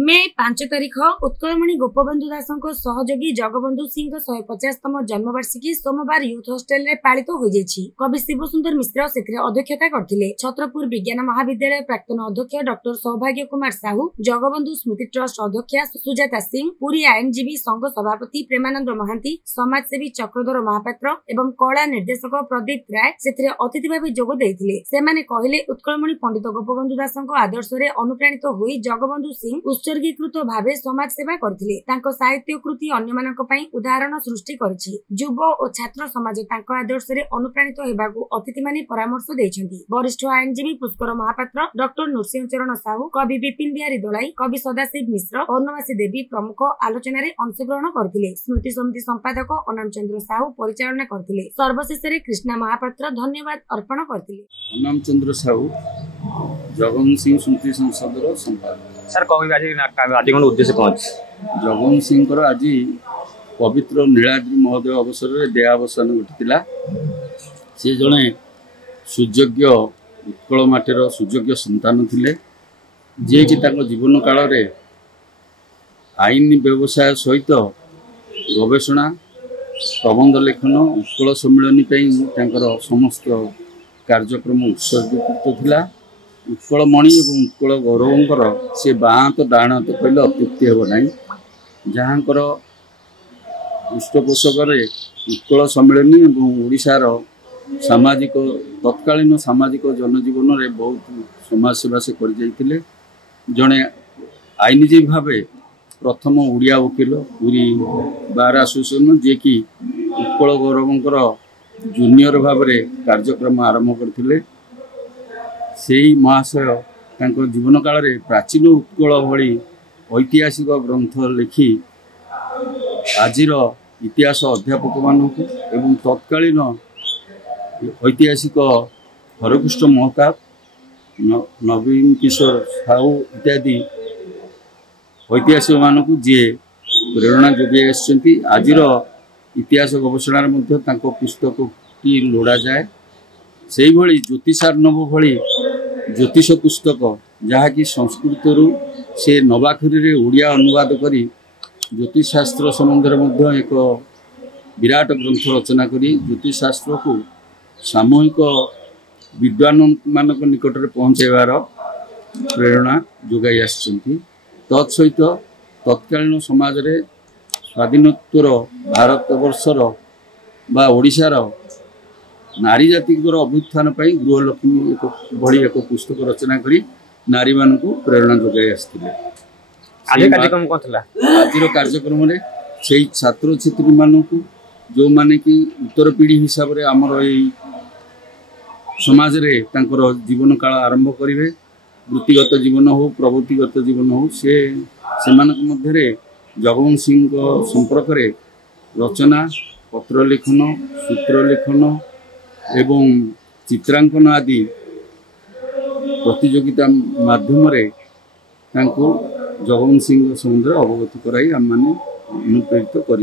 मे 5 तारिख उत्कलमणि गोपबंधु दासଙ୍କ सहयोगी जगबंधु सिंह 150तम जन्मवार्षिकी सोमवार यूथ हॉस्टल रे पालित हो जायछि। कवि शिवसुंदर मिश्र सेथिरे अध्यक्षता करथिले। छत्रपुर विज्ञान महाविद्यालय प्राक्तन अध्यक्ष डॉक्टर सौभाग्य कुमार साहू, जगबंधु स्मृति ट्रस्ट अध्यक्ष सुजाता सिंह, पुरी आईनजीवी संघ सभापति प्रेमानंद महांती, समाजसेवी चक्रधर महापात्र एवं कला निर्देशक प्रदीप राय सेथिरे अतिथि भाबे जोग देथिले। सेमाने कहिले उत्कलमणि पंडित गोपबंधु दासଙ୍କ आदर्श रे अनुप्राणित होई जगबंधु सिंह उत्सर्गीकृत भावे समाज सेवा करथिले। तांको साहित्य कृति अन्यमानक पई उदाहरण सृष्टि करछि। युव और छात्र समाज तांको आदर्श रे अनुप्राणित हेबाकू अतिथि माने परामर्श दैछन्ति। वरिष्ठ आईनजीवी पुष्कर महापात्र, डॉक्टर नृसिंह चरण साहू, कवि विपिन बिहारी दलाई, कवि सदाशिव मिश्र, पौर्णमासी देवी प्रमुख आलोचना रे अंशग्रहण करथिले। स्मृति समिति संपादक अनम चंद्र साहू परिचालना करथिले। सर्वशेष रे कृष्णा महापात्र धन्यवाद अर्पण करथिले। अनम चंद्र साहू जगन सिंह स्मृति संसदर संपादक। सर आज उद्देश्य कौन? जगन सिंह आज पवित्र नीलाद्रि महोदय अवसर में देहावसान घटी। सी जड़े सुयोग्य उत्कल माटीर सुयोग्य संतान थिले, जे कि जीवन काल रे आईन व्यवसाय सहित गवेषणा प्रबंध लेखन उत्कल सम्मिलन समस्त कार्यक्रम उत्सर्गीकृत थिला। उत्कलमणि और उत्कल गौरवंकर से बाँ तो डाण तो कहले अत्युक्ति हेब ना। जहाँ पृष्ठपोषक उत्कल सम्मिलन और ओडिशार सामाजिक तत्कालीन सामाजिक जनजीवन में बहुत समाज सेवा से कर जड़े आईनजीवी भाव प्रथम ओडिया वकिल पुरी बार एसोसिएशन जे कि उत्कल गौरवंकर जूनियर भाव कार्यक्रम आरंभ करथिले। सेही महाशय तांको जीवन काल रे प्राचीन उत्कल भली ऐतिहासिक ग्रंथ लिखि आजिर इतिहास अध्यापक मानक एवं तत्कालीन ऐतिहासिक हरकृष्ण महताब, नवीन किशोर साहू इत्यादि ऐतिहासिक मानक जे प्रेरणा जोगे आछन्ति। आजिर इतिहास गवेषणा पुस्तक टी लोड़ा जाए। से भली ज्योतिषार्णव भली ज्योतिष पुस्तक जहाँकि संस्कृत से नवाखरी ओडिया अनुवाद करी ज्योतिष शास्त्र संबंध में एक विराट ग्रंथ रचना करी ज्योतिष शास्त्र को सामूहिक विद्वान मानक निकट में पहुँचाइबार प्रेरणा जोगाई आछन्ति। तत्सहित तत्कालीन समाज रे स्वाधीनोत्तर भारतवर्षर बा ओडिशार नारी जाति अभ्युत्थान गृहलक्ष्मी भली एक पुस्तक रचना करी नारी मान प्रेरणा जोगाई आसथिले। आज कार्यक्रम में से छात्र छात्री मान जो माने कि उत्तर पीढ़ी हिसाब से आमर समाज रे तांकर जीवन काल आरंभ करेंगे। वृत्तिगत जीवन हो प्रवृत्तिगत जीवन हो से मध्य जगबंधु सिंह संपर्क में रचना पत्र लेखन सूत्र लेखन एवं चित्रांकन आदि प्रतियोगिता माध्यम जगबंधु सिंह संबंध अवगत कराई आम मैंने अनुप्रेरित कर।